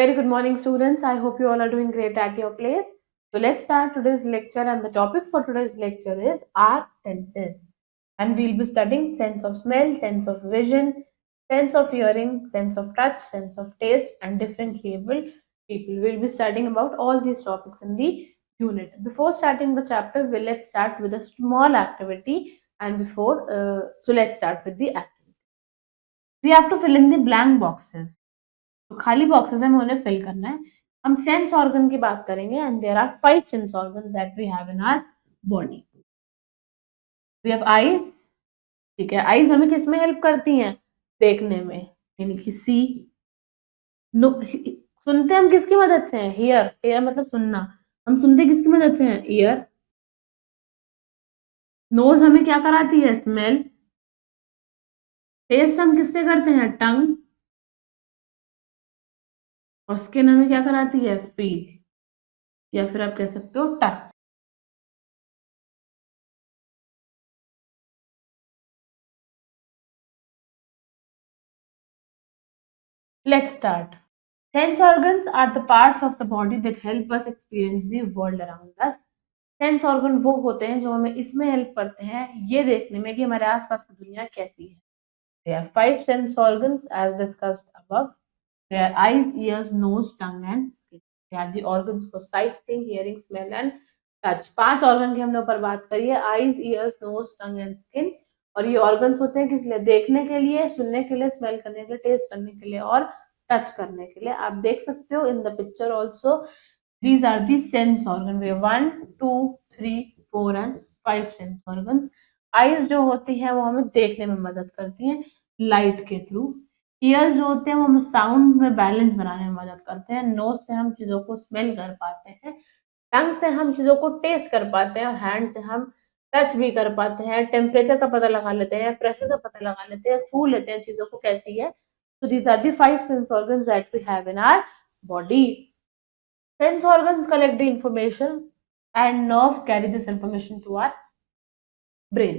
Very good morning, students. I hope you all are doing great at your place. So let's start today's lecture, and the topic for today's lecture is our senses. And we'll be studying sense of smell, sense of vision, sense of hearing, sense of touch, sense of taste, and differently abled people. We'll be studying about all these topics in the unit. Before starting the chapter, let's start with a small activity. So let's start with the activity. We have to fill in the blank boxes. तो खाली boxes है, हमें उन्हें fill करना है. हम sense organ की बात करेंगे and there are 5 sense organ that we have in our body. We have eyes. ठीक है, आईज हमें किस में हेल्प करती हैं? देखने में, यानी कि सी. सुनते हम किसकी मदद से हैं? हियर. हियर मतलब सुनना. हम सुनते किसकी मदद से हैं? ईयर. नोज हमें क्या कराती है? स्मेल. टेस्ट हम किससे करते हैं? टंग. और स्किन हमें क्या कराती है? फील, या फिर आप कह सकते हो touch. Let's start. Sense organs are the parts of the body that help us experience the world around us. Sense organ वो होते हैं जो हमें इसमें हेल्प करते हैं ये देखने में कि हमारे आसपास की दुनिया कैसी है. There are 5 sense organs as discussed above. They are eyes, ears, nose, tongue and skin. They are the organs for sighting, hearing, smell and touch. 5 organ की हमने ऊपर बात करी है. Eyes, ears, nose, tongue and skin. और ये organs होते हैं किस लिए? देखने के लिए, सुनने के लिए, स्मेल करने के लिए, टेस्ट करने के लिए और टच करने के लिए. आप देख सकते हो in the picture also. These are the sense organ. We have 1, 2, 3, 4 and 5 sense organs. Eyes जो होती है वो हमें देखने में मदद करती हैं लाइट के थ्रू. ईयर्स जो होते हैं वो हमें साउंड में बैलेंस बनाने में मदद करते हैं. नोज से हम चीजों को स्मेल कर पाते हैं. टंग से हम चीजों को टेस्ट कर पाते हैं. और हैंड से हम टच भी कर पाते हैं. टेम्परेचर का पता लगा लेते हैं, प्रेशर का पता लगा लेते हैं, छू लेते हैं चीजों को कैसी है. So these are the 5 sense organs that we have in our body. Sense organs collect the information and nerves carry this information to our brain.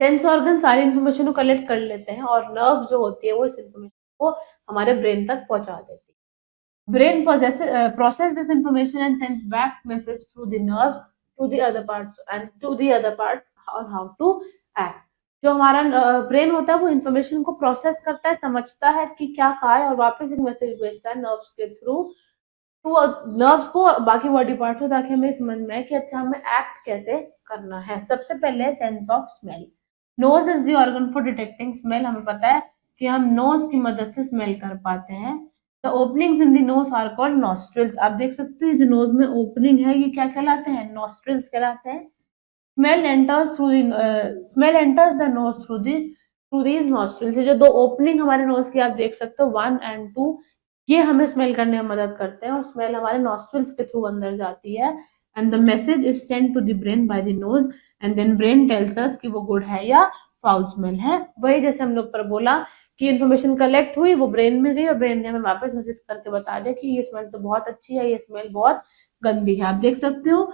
Sense organ सारी इन्फॉर्मेशन को कलेक्ट कर लेते हैं और नर्व जो होती है वो इस इन्फॉर्मेशन को हमारे ब्रेन तक पहुंचा देती है. Brain process this information and sends back message through the nerves to the other parts on how to act. जो हमारा ब्रेन होता है वो इन्फॉर्मेशन को प्रोसेस करता है, समझता है कि क्या कहा है और वापस एक मैसेज भेजता है नर्व्स के थ्रू तो नर्व्स को बाकी बॉडी पार्ट को, ताकि हमें समझ में आए कि अच्छा हमें एक्ट कैसे करना है. सबसे पहले sense of smell. Nose is the organ for detecting smell. हमें पता है कि हम नोज की मदद से स्मेल कर पाते हैं. The openings in the nose are called nostrils. आप देख सकते हैं जो नोज में ओपनिंग है ये क्या कहलाते हैं? नॉस्ट्रिल्स कहलाते हैं. Smell enters the nose through these nostrils. जो 2 ओपनिंग हमारे नोज की आप देख सकते हो 1 and 2, ये हमें स्मेल करने में मदद करते हैं और स्मेल हमारे नॉस्ट्रिल्स के थ्रू अंदर जाती है. And the message is sent to the brain by the nose and then brain tells us कि वो गुड है या फाउल स्मेल है. वही जैसे हमने ऊपर बोला कि इन्फॉर्मेशन कलेक्ट हुई, वो ब्रेन में गई और ब्रेन ने हमें वापस मैसेज करके बता दिया कि ये स्मेल तो बहुत अच्छी है, ये स्मेल बहुत गंदी है. आप देख सकते हो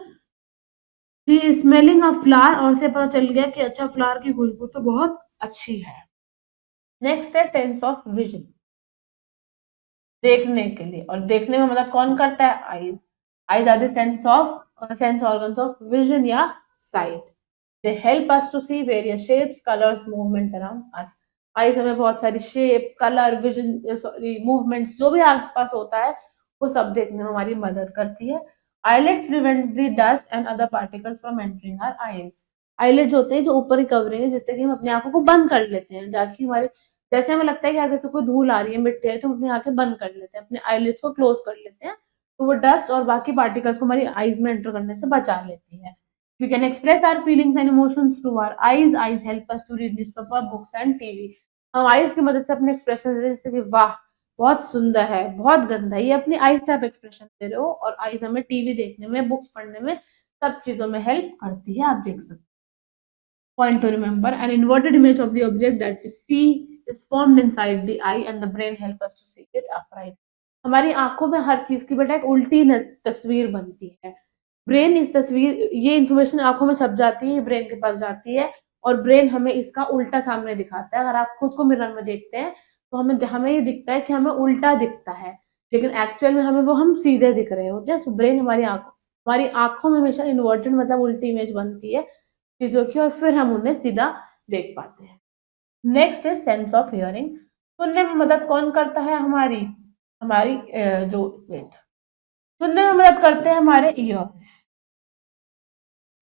कि स्मेलिंग ऑफ फ्लावर और से पता चल गया कि अच्छा फ्लावर की खुशबू तो बहुत अच्छी है. नेक्स्ट है सेंस ऑफ विजन. देखने के लिए, और देखने में मदद कौन करता है? Eyes. Eyes are the sense organs of vision या sight. They help us to see various shapes, colours, movements around us. Eyes हमें बहुत सारी shape, colour, vision, sorry movements जो भी आसपास होता है वो सब देखने में हमारी मदद करती है. Eyelids prevents the dust and other particles from entering our eyes. Eyelids होते हैं जो ऊपर की कवरिंग है जिससे कि हम अपनी आंखों को बंद कर लेते हैं, ताकि हमारे जैसे हमें लगता है कि आगे से कोई धूल आ रही है, मिट्टी आ रही है, तो हम अपनी आंखें बंद कर लेते हैं, अपने आईलिड्स को क्लोज कर लेते हैं. तो वो डस्ट और बाकी पार्टिकल्स को हमारी आईज में एंटर करने से बचा लेती है. We can express our feelings and emotions through our eyes. Eyes help us to read newspaper, books and TV. हम आईज की मदद से अपने एक्सप्रेशन दे रहे हैं, जैसे कि वाह बहुत सुंदर है, बहुत गंदा है, ये अपनी आईज से आप एक्सप्रेशन दे रहे हो. और आईज हमें टीवी देखने में, बुक्स पढ़ने में, सब चीजों में हेल्प करती है. आप देख सकते हैं. Point to remember, an inverted image of the object that we see is formed inside the eye and the brain help us to see it upright. हमारी आंखों में हर चीज की बेटा एक उल्टी तस्वीर बनती है. ब्रेन इस तस्वीर, ये इंफॉर्मेशन आंखों में छप जाती है, ब्रेन के पास जाती है और ब्रेन हमें इसका उल्टा सामने दिखाता है. अगर आप खुद को मिरर में देखते हैं तो हमें हमें ये दिखता है कि हमें उल्टा दिखता है. लेकिन एक्चुअल में हमें वो हम सीधे दिख रहे होते हैं। सो ब्रेन हमारी आंखों में हमेशा इन्वर्टेड मतलब उल्टी इमेज बनती है चीजों की, और फिर हम उन्हें सीधा देख पाते हैं। Next is sense of hearing. सुनने में मदद कौन करता है? हमारी हमारी जो वेट सुनने में मदद करते हैं हमारे ears.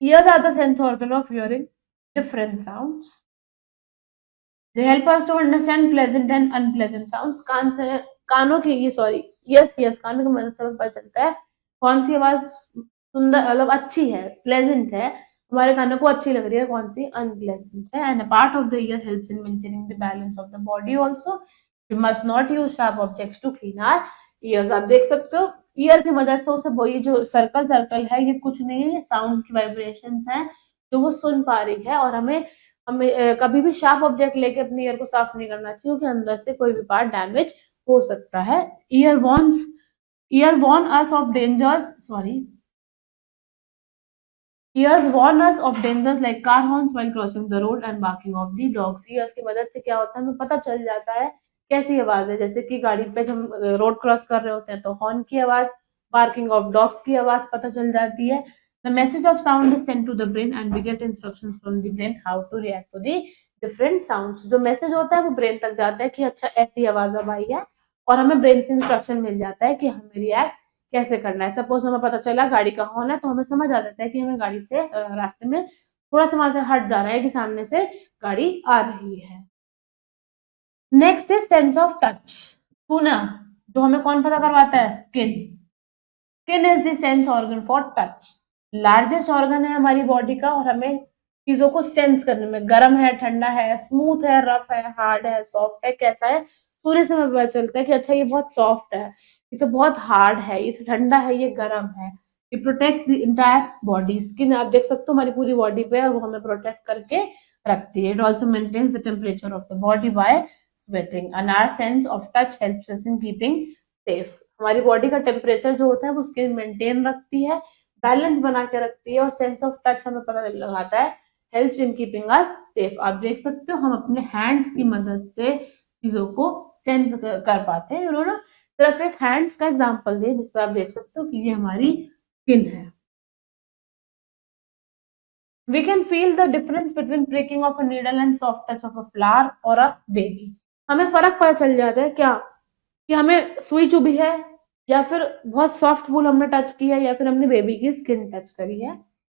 Ears are the sense organ of hearing different sounds. They help us to understand pleasant and unpleasant sounds. कानों की ये सॉरी यस यस कानों की मदद से हमें पता चलता है कौन सी आवाज सुंदर मतलब अच्छी है, प्लेजेंट है, हमारे कानों को अच्छी लग रही है, कौन सी अनप्लेजेंट है। And a part of the ear helps in maintaining the balance of the body also. We must not use sharp objects to clean our ears. आप देख सकते हो ईयर की मदद से उसे ये जो सर्कल सर्कल है ये कुछ नहीं है, साउंड की वाइब्रेशंस है जो वो सुन पा रही है। और हमें हमें कभी भी शार्प ऑब्जेक्ट लेके अपनी ईयर को साफ नहीं करना चाहिए, क्योंकि अंदर से कोई भी पार्ट डैमेज हो सकता है। Ear warns ear warn us of dangers sorry Ears warn us of dangers like car horns while crossing the road and barking of the dogs. Ears की मदद से क्या होता है हमें पता चल जाता है कैसी आवाज है, जैसे कि गाड़ी पे जब हम रोड क्रॉस कर रहे होते हैं तो हॉर्न की आवाज, बार्किंग ऑफ डॉग्स की आवाज पता चल जाती है। The message of sound is sent to the brain and we get instructions from the brain how to react to the different sounds. जो मैसेज होता है वो ब्रेन तक जाता है कि अच्छा ऐसी आवाज अब आई है, और हमें ब्रेन से इंस्ट्रक्शन मिल जाता है कि हमें रिएक्ट कैसे करना है। सपोज हमें पता चला गाड़ी का हॉर्न है तो हमें समझ आ जाता है कि हमें गाड़ी से रास्ते में थोड़ा सा वहां से हट जाना है कि सामने से गाड़ी आ रही है। Next is sense of touch. छूना जो हमें कौन पता करवाता है? Skin. Skin is the sense organ for touch. Largest organ है हमारी बॉडी का, और हमें चीजों को सेंस करने में, गर्म है, ठंडा है, स्मूथ है, रफ है, हार्ड है, सॉफ्ट है, कैसा है, छूने से हमें पता चलता है कि अच्छा ये बहुत सॉफ्ट है, ये तो बहुत हार्ड है, ये तो ठंडा है, ये गर्म है। ये protects the entire body. Skin आप देख सकते हो हमारी पूरी बॉडी पे है, वो हमें प्रोटेक्ट करके रखती है। It also maintains the temperature of the body by sweating, and our sense of touch helps us in keeping safe. हमारी बॉडी का टेम्परेचर जो होता है वो स्किन मेंटेन रखती है, बैलेंस बना के रखती है, और सेंस ऑफ टच हमें पता लगाता है, helps in keeping us safe. आप देख सकते हो हम अपने हैंड्स की मदद से चीजों को सेंस कर पाते हैं। उन्होंने सिर्फ एक हैंड्स का एग्जांपल दिया जिसपे आप देख सकते हो कि ये हमारी स्किन है। We can feel the difference between breaking of a needle and soft touch of a flower or a baby. हमें फर्क पता चल जाता है क्या कि हमें सुई चुभी है, या फिर बहुत सॉफ्ट वूल हमने टच की है, या फिर हमने बेबी की स्किन टच करी है।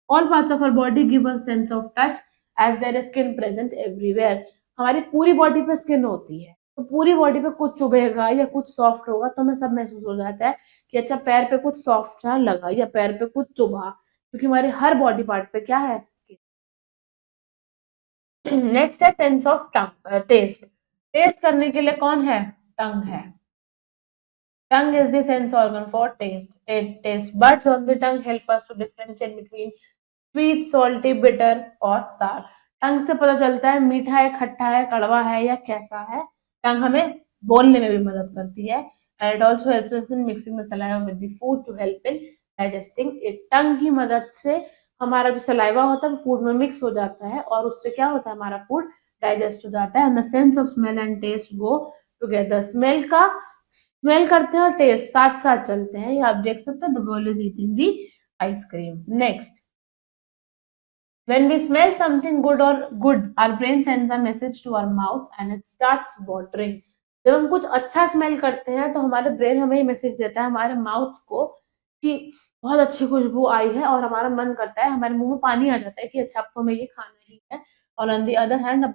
All parts of our body give us sense of touch as there is skin present everywhere. हमारी पूरी बॉडी पे स्किन होती है, तो पूरी बॉडी पे कुछ चुभेगा या कुछ सॉफ्ट होगा तो हमें सब महसूस हो जाता है कि अच्छा पैर पे कुछ सॉफ्ट सा लगा या पैर पे कुछ चुभा, क्योंकि हमारे हर बॉडी पार्ट पे क्या है? नेक्स्ट है sense of tongue taste. Taste करने के लिए कौन है? टंग है। Tongue is the sense organ for taste. Taste buds on the tongue help us to differentiate between sweet, salty, bitter और सार। टंग से पता चलता है मीठा है, खट्टा है, कड़वा है या कैसा है। टंग हमें बोलने में भी मदद करती है, and it also helps us in mixing the saliva with the food to help in digesting it. Tongue की मदद से हमारा जो सलाइवा होता है वो फूड में मिक्स हो जाता है, और उससे क्या होता है हमारा फूड डाइजेस्ट हो जाता है। And the sense of smell and taste go together. Smell करते हैं और टेस्ट साथ साथ चलते हैं। ये आप देख सकते हो the girl is eating the ice cream. Next, when we smell something good, our brain sends a message to our mouth and it starts watering. जब हम कुछ अच्छा स्मेल करते हैं तो हमारे ब्रेन हमें ये मैसेज देता है हमारे माउथ को कि बहुत अच्छी खुशबू आई है, और हमारा मन करता है, हमारे मुंह में पानी आ जाता है कि अच्छा अब तो हमें ये खाना ही है। और on the other hand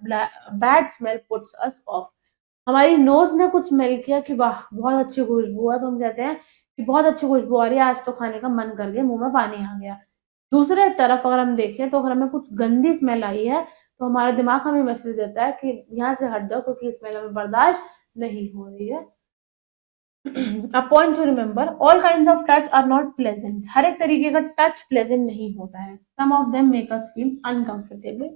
bad smell puts us of. हमारी नोज ने कुछ स्मेल किया कि वाह बहुत अच्छी खुशबू है, तो हम कहते हैं कि बहुत अच्छी खुशबू आ रही है, आज तो खाने का मन कर गया, मुंह में पानी आ गया। दूसरे तरफ अगर हम देखें तो अगर हमें कुछ गंदी स्मेल आई है तो हमारा दिमाग हमें मैसेज देता है कि यहाँ से हट जाओ क्योंकि स्मेल हमें बर्दाश्त नहीं हो रही है। A point to remember, all kinds of touch are not pleasant. हर एक तरीके का टच प्लेजेंट नहीं होता है। Some of them make us feel uncomfortable.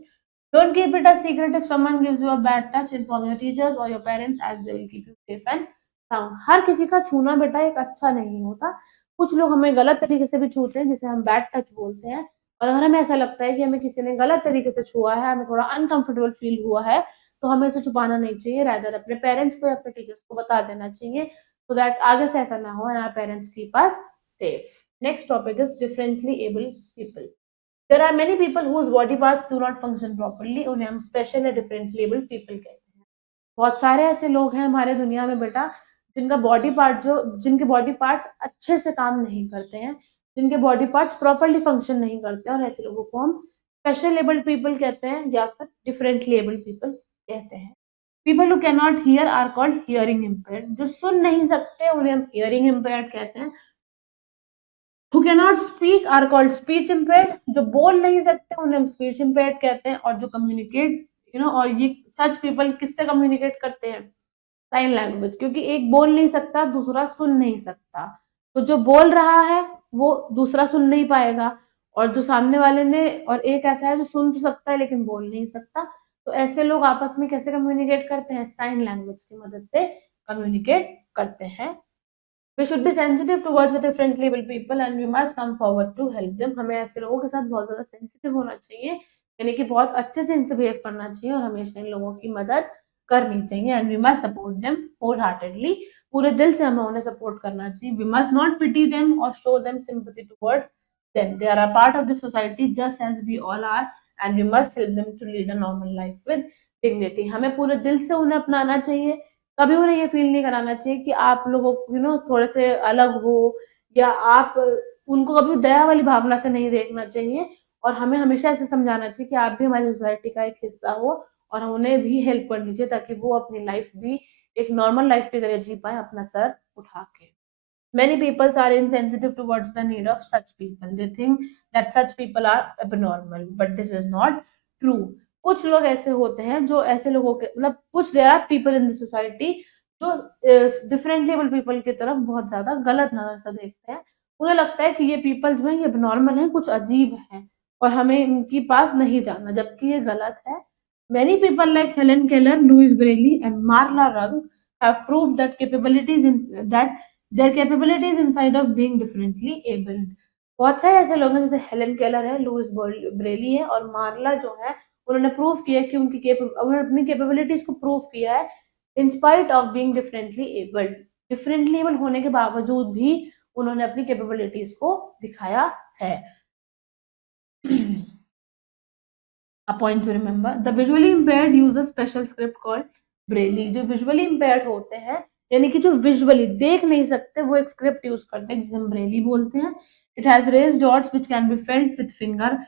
Don't keep it a secret if someone gives you a bad touch. Inform your teachers or your parents as they will keep you safe and sound. हर किसी का छूना बेटा एक अच्छा नहीं होता। कुछ लोग हमें गलत तरीके से भी छूते हैं जिसे हम बैड टच बोलते हैं, और अगर हमें ऐसा लगता है कि हमें किसी ने गलत तरीके से छुआ है, हमें थोड़ा अनकंफर्टेबल फील हुआ है, तो हमें इसे छुपाना नहीं चाहिए, रादर अपने पेरेंट्स को या अपने टीचर्स को बता देना चाहिए। so that आगे से ऐसा ना हो and our parents keep us safe. Next topic is differently able people. There are many people whose body parts do not function properly. उन्हें हम special या differently able people कहते हैं. बहुत सारे ऐसे लोग हैं हमारे दुनिया में बेटा जिनके बॉडी पार्ट्स अच्छे से काम नहीं करते हैं, जिनके बॉडी पार्ट्स प्रॉपरली फंक्शन नहीं करते हैं, और ऐसे लोगों को हम स्पेशल एबल्ड पीपल कहते हैं या फिर डिफरेंटली एबल्ड पीपल कहते हैं. People who can not hear are called hearing impaired. जो सुन नहीं सकते उन्हें हम हियरिंग इम्पेयर्ड कहते हैं. Who can not speak are called speech impaired. जो बोल नहीं सकते उन्हें हम स्पीच इम्पेयर्ड कहते हैं. और जो कम्युनिकेट और ये सच पीपल किससे कम्युनिकेट करते हैं? Sign language. क्योंकि एक बोल नहीं सकता, दूसरा सुन नहीं सकता, तो जो बोल रहा है वो दूसरा सुन नहीं पाएगा, और जो सामने वाले ने, और एक ऐसा है जो सुन तो सकता है लेकिन बोल नहीं सकता. तो ऐसे लोग आपस में कैसे कम्युनिकेट करते हैं? साइन लैंग्वेज की मदद से कम्युनिकेट करते हैं. We should be sensitive towards the differently able people and we must come forward to help them. हमें ऐसे लोगों के साथ बहुत ज्यादा सेंसिटिव होना चाहिए, यानी कि बहुत अच्छे से इनसे बिहेव करना चाहिए और हमेशा इन लोगों की मदद करनी चाहिए. And we must support them wholeheartedly. पूरे दिल से हमें उन्हें सपोर्ट करना चाहिए. We must not pity them और show them sympathy towards them. They are a part of the society just as we all are and we must help them to lead a normal life with dignity. हमें पूरे दिल से उन्हें अपनाना चाहिए. कभी उन्हें ये फील नहीं कराना चाहिए कि आप लोगों थोड़े से अलग हो, या आप उनको कभी दया वाली भावना से नहीं देखना चाहिए. और हमें हमेशा ऐसे समझाना चाहिए कि आप भी हमारी सोसाइटी का एक हिस्सा हो और उन्हें भी हेल्प करनी चाहिए ताकि वो अपनी लाइफ भी एक नॉर्मल लाइफ की तरह जी पाए अपना सर उठा के. Many people are insensitive towards the need of such people. They think that such people are abnormal, but this is not true. कुछ लोग ऐसे होते हैं जो ऐसे लोगों के मतलब कुछ there are people in the society जो डिफरेंट लेवल पीपल की तरफ बहुत ज्यादा गलत नजर से देखते हैं. उन्हें लगता है कि ये पीपल जो है ये नॉर्मल है, कुछ अजीब है और हमें इनकी पास नहीं जाना, जबकि ये गलत है. Many people like Helen Keller, Louise Braille, and Marla Rung have proved that their capabilities inside of being differently abled. बहुत सारे ऐसे लोग हैं जैसे हेलन केलर है, लुइस ब्रेली है और मार्ला जो है, उन्होंने प्रूव किया कि उन्होंने अपनी कैपेबिलिटीज को प्रूव किया है in spite of being differently abled. Differently able होने के बावजूद भी उन्होंने अपनी कैपेबिलिटीज को दिखाया है. A point to remember: the visually impaired use a special script called Braille. जो विजुअली इम्पेयर्ड होते हैं यानी कि जो विजुअली देख नहीं सकते वो एक स्क्रिप्ट यूज करते हैं जिसे हम ब्रेली बोलते हैं. It has raised dots which can be felt with finger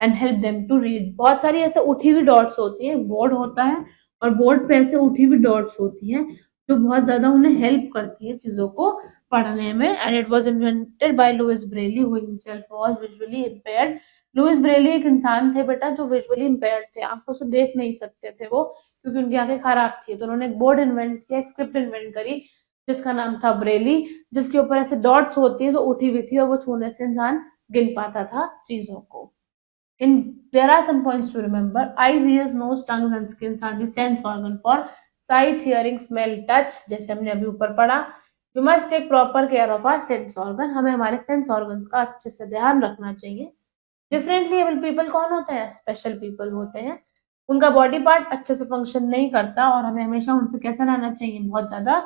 and help them to read. बहुत सारी ऐसे उठी हुई डॉट्स होती हैं. बोर्ड होता है और बोर्ड पे ऐसे उठी हुई डॉट्स होती हैं जो बहुत ज्यादा उन्हें हेल्प करती है चीजों को पढ़ने में. And it was invented by Louis Braille who himself was visually impaired. Louis Braille एक इंसान थे बेटा जो विजुअली इम्पेयर्ड थे, आंखों से देख नहीं सकते थे वो क्योंकि उनकी आंखें खराब थी. तो उन्होंने एक बोर्ड इन्वेंट किया, एक स्क्रिप्ट इन्वेंट करी जिसका नाम था ब्रेली, जिसके ऊपर ऐसे डॉट्स होती है तो उठी हुई थी और वो छूने से इंसान गिन पाता था चीजों को. In there are some points to remember: eyes, ears, nose, tongues and skin are the sense organ for sight, hearing, smell, touch. जैसे हमने अभी ऊपर पढ़ा. We must take proper care of our sense organ. हमें हमारे sense organs का अच्छे से ध्यान रखना चाहिए. डिफरेंटली एबल पीपल कौन होते हैं? स्पेशल पीपल होते हैं. उनका बॉडी पार्ट अच्छे से फंक्शन नहीं करता और हमें हमेशा उनसे कैसा रहना चाहिए? बहुत ज्यादा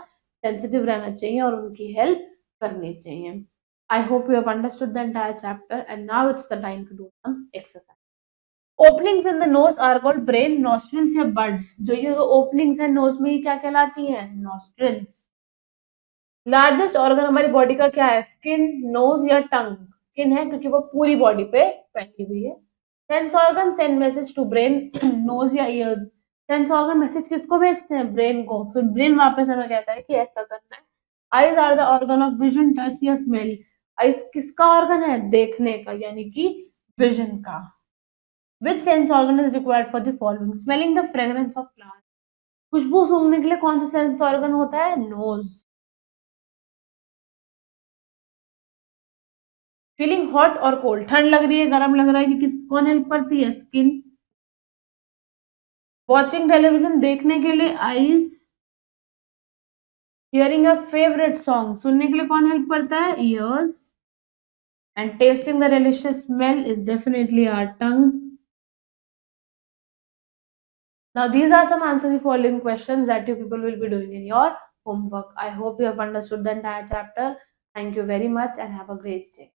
सेंसिटिव रहना चाहिए और उनकी हेल्प करनी चाहिए. I hope you have understood the entire chapter and now it's the time to do some exercise. Openings in the nose are called brain nostrils या buds. जो ये openings है nose में, ये क्या कहलाती है? Nostrils. लार्जेस्ट ऑर्गन हमारी बॉडी का क्या है? स्किन, नोज या टंग? स्किन है क्योंकि वो पूरी बॉडी पे फैली हुई है. Sense organ send message to brain, nose या ईयर्स. सेंस ऑर्गन मैसेज किसको भेजते हैं? ब्रेन को. फिर ब्रेन वापस हमें कहता है कि ऐसा करना है. Eyes are the organ of vision, touch या स्मेल. आईज किसका ऑर्गन है? देखने का यानी कि विजन का. Which sense organ is required for the following? Smelling the fragrance of flower. खुशबू सूंघने के लिए कौन सा सेंस ऑर्गन होता है? नोज. फीलिंग हॉट और कोल्ड, ठंड लग रही है, गर्म लग रहा है, कि किस कौन हेल्प करती है? स्किन. वॉचिंग टेलीविजन, देखने के लिए eyes. Hearing a favourite song, सुनने के लिए कौन हेल्प करता है? Ears. And testing the delicious smell is definitely our tongue. Now these are some answers to the following questions that you people will be doing in your homework. I hope you have understood the entire chapter. Thank you very much and have a great day.